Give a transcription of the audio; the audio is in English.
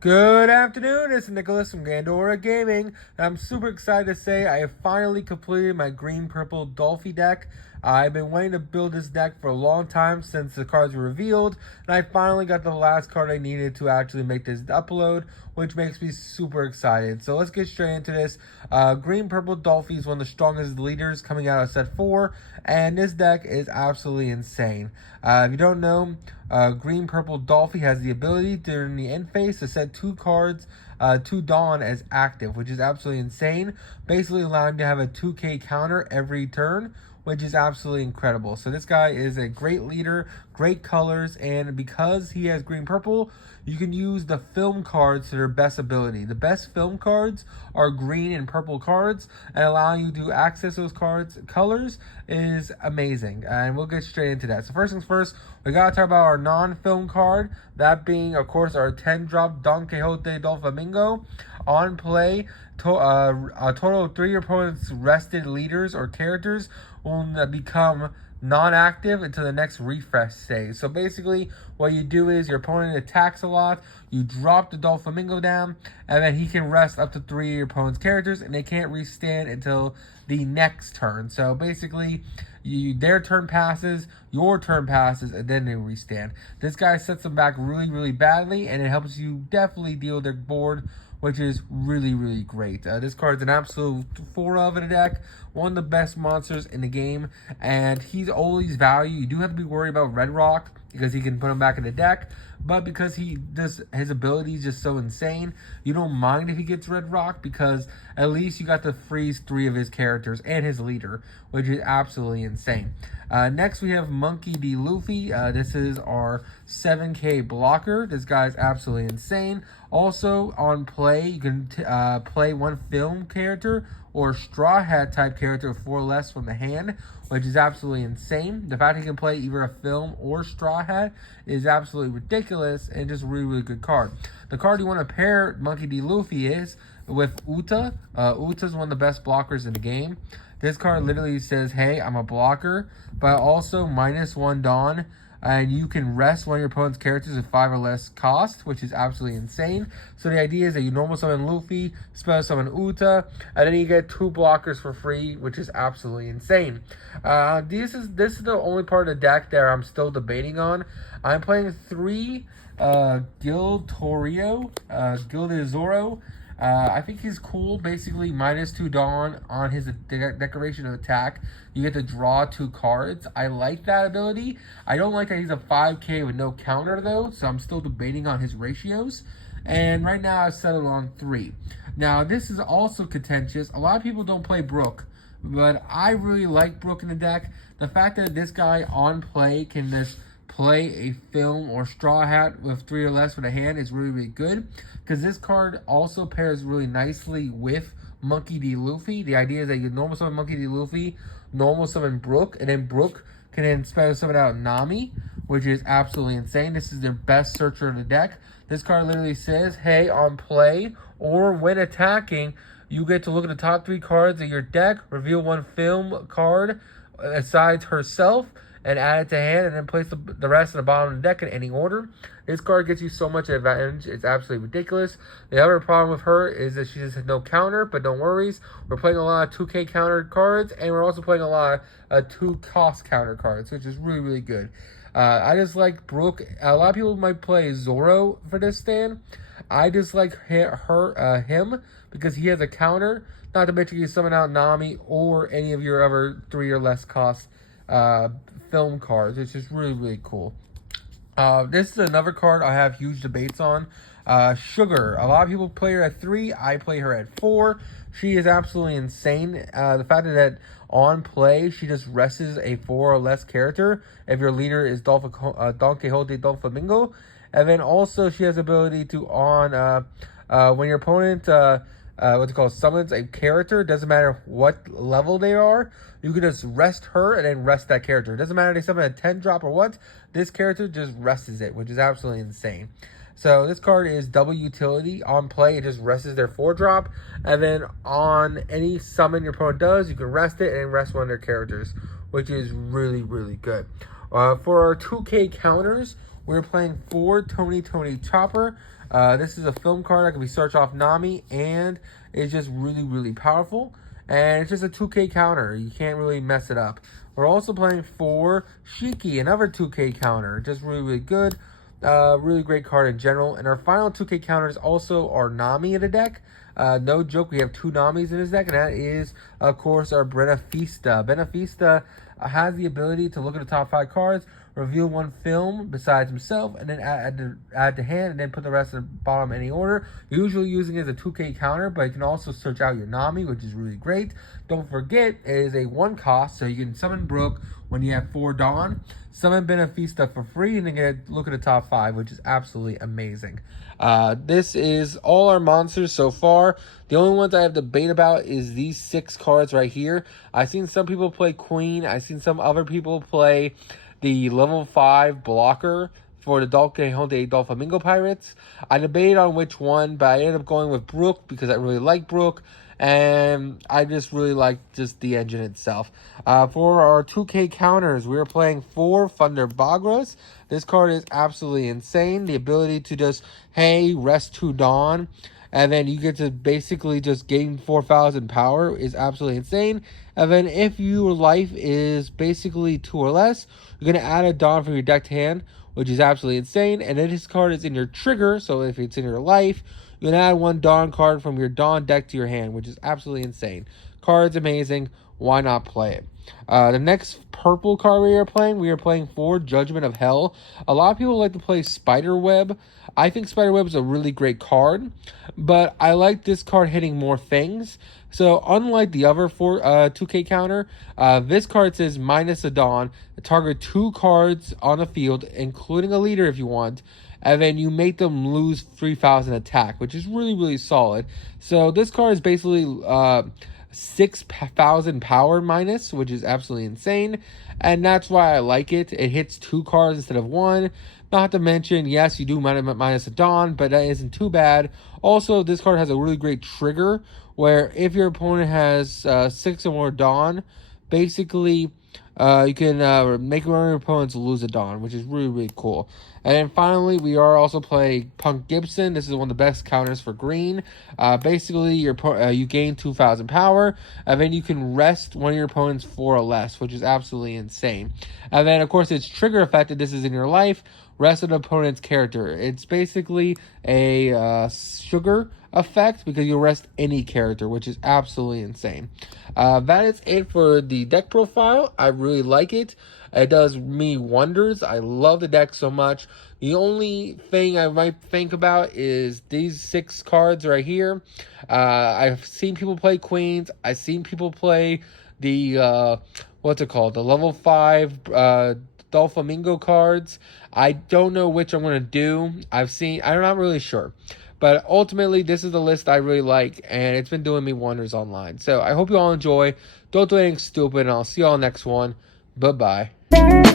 Good afternoon, it's Nicholas from Gandora Gaming, and I'm super excited to say I have finally completed my green-purple Dolphy deck. I've been waiting to build this deck for a long time since the cards were revealed, and I finally got the last card I needed to actually make this upload, which makes me super excited. So let's get straight into this. Green-purple Dolphy is one of the strongest leaders coming out of set 4, and this deck is absolutely insane. If you don't know, green-purple Dolphy has the ability during the end phase to set 2 cards to Dawn as active, which is absolutely insane. Basically allowing you to have a 2k counter every turn, which is absolutely incredible. So this guy is a great leader, great colors, and because he has green-purple, you can use the film cards to their best ability. The best film cards are green and purple cards, and allowing you to access those cards colors is amazing. And we'll get straight into that. So first things first, we gotta talk about our non-film card, that being, of course, our 10-drop Donquixote Dolflamingo. On play, a total of 3 opponents' rested leaders or characters will become non-active until the next refresh stage. So basically, what you do is your opponent attacks a lot, you drop the Dolflamingo down, and then he can rest up to 3 of your opponent's characters, and they can't restand until the next turn. So basically, their turn passes, your turn passes, and then they restand. This guy sets them back really, really badly, and it helps you definitely deal with their board, which is really, really great. This card's an absolute 4 of in a deck, one of the best monsters in the game, and he's always value. You do have to be worried about Red Rock because he can put him back in the deck, but because his ability is just so insane, you don't mind if he gets Red Rock because at least you got to freeze 3 of his characters and his leader, which is absolutely insane. Next, we have Monkey D. Luffy. This is our 7k blocker. This guy's absolutely insane. Also, on play, you can play 1 film character or Straw Hat type character with 4 less from the hand, which is absolutely insane. The fact he can play either a film or Straw Hat is absolutely ridiculous and just a really, really good card. The card you want to pair Monkey D. Luffy is with Uta. Uta's one of the best blockers in the game. This card literally says, hey, I'm a blocker, but also -1 Dawn, and you can rest one of your opponent's characters at 5 or less cost, which is absolutely insane. So the idea is that you normal summon Luffy, special summon Uta, and then you get 2 blockers for free, which is absolutely insane. This is the only part of the deck that I'm still debating on. I'm playing 3 Gildizoro. I think he's cool. Basically, -2 Dawn on his declaration of attack. You get to draw 2 cards. I like that ability. I don't like that he's a 5k with no counter, though, so I'm still debating on his ratios. And right now, I've settled on 3. Now, this is also contentious. A lot of people don't play Brook, but I really like Brook in the deck. The fact that this guy on play can just play a film or Straw Hat with 3 or less for the hand is really, really good, because this card also pairs really nicely with Monkey D. Luffy. The idea is that you normal summon Monkey D. Luffy, normal summon Brook, and then Brook can then special summon out Nami, which is absolutely insane. This is their best searcher in the deck. This card literally says, hey, on play or when attacking, you get to look at the top 3 cards of your deck, reveal 1 film card besides herself, and add it to hand, and then place the rest in the bottom of the deck in any order. This card gets you so much advantage, it's absolutely ridiculous. The other problem with her is that she just has no counter, but don't worry. We're playing a lot of 2k counter cards, and we're also playing a lot of 2 cost counter cards, which is really, really good. I just like Brook. A lot of people might play Zoro for this stand. I just like him because he has a counter, not to mention you can summon out Nami or any of your other 3 or less cost film cards, which is really, really cool. This is another card I have huge debates on. Sugar. A lot of people play her at 3. I play her at 4. She is absolutely insane. The fact that on play, she just rests a 4 or less character if your leader is Donquixote Dolflamingo. And then also she has the ability to when your opponent what's it called, summons a character, doesn't matter what level they are, you can just rest her and then rest that character. It doesn't matter if they summon a 10 drop or what, this character just rests it, which is absolutely insane. So this card is double utility. On play, it just rests their 4 drop, and then on any summon your opponent does, you can rest it and then rest one of their characters, which is really, really good. For our 2k counters, we're playing 4 Tony Chopper. This is a film card that can be searched off Nami, and it's just really powerful. And it's just a 2K counter. You can't really mess it up. We're also playing 4 Shiki, another 2K counter. Just really good. Really great card in general. And our final 2K counters also are Nami in the deck. No joke, we have 2 Namis in his deck, and that is, of course, our Benefista. Benefista has the ability to look at the top 5 cards, reveal 1 film besides himself, and then add to hand, and then put the rest at the bottom in any order. Usually using it as a 2K counter, but you can also search out your Nami, which is really great. Don't forget, it is a 1 cost, so you can summon Brook when you have 4 Dawn, summon Benefista for free, and then get a look at the top 5, which is absolutely amazing. This is all our monsters so far. The only ones I have debate about is these 6 cards right here. I've seen some people play Queen. I've seen some other people play the level 5 blocker for the Donquixote Dolflamingo Pirates. I debated on which one, but I ended up going with Brook because I really like Brook. And I just really like just the engine itself. For our 2K counters, we are playing 4 Thunder Bagras. This card is absolutely insane. The ability to just, hey, rest 2 Dawn, and then you get to basically just gain 4,000 power is absolutely insane. And then if your life is basically 2 or less, you're going to add a Dawn from your decked hand, which is absolutely insane. And then this card is in your trigger, so if it's in your life, you can add 1 Dawn card from your Dawn deck to your hand, which is absolutely insane. Card's amazing. Why not play it? The next purple card we are playing 4 Judgment of Hell. A lot of people like to play Spiderweb. I think Spiderweb is a really great card, but I like this card hitting more things. So unlike the other 4 2K counter, this card says minus a Dawn. Target 2 cards on the field, including a leader if you want, and then you make them lose 3,000 attack, which is really solid. So this card is basically 6,000 power minus, which is absolutely insane, and that's why I like it. It hits 2 cards instead of 1. Not to mention, yes, you do minus a Dawn, but that isn't too bad. Also, this card has a really great trigger, where if your opponent has 6 or more Dawn, basically you can make one of your opponents lose a Dawn, which is really cool. And then finally, we are also playing Punk Gibson. This is one of the best counters for green. Basically, you gain 2,000 power, and then you can rest one of your opponents 4 or less, which is absolutely insane. And then, of course, its trigger effect, this is in your life, rest of the opponent's character. It's basically a sugar effect because you rest any character, which is absolutely insane. That is it for the deck profile. I really like it. It does me wonders. I love the deck so much. The only thing I might think about is these 6 cards right here. I've seen people play Queens. I've seen people play the, what's it called? The level 5 Dolflamingo cards. I don't know which I'm going to do. I'm not really sure. But ultimately, this is the list I really like, and it's been doing me wonders online. So I hope you all enjoy. Don't do anything stupid, and I'll see you all next one. Bye-bye.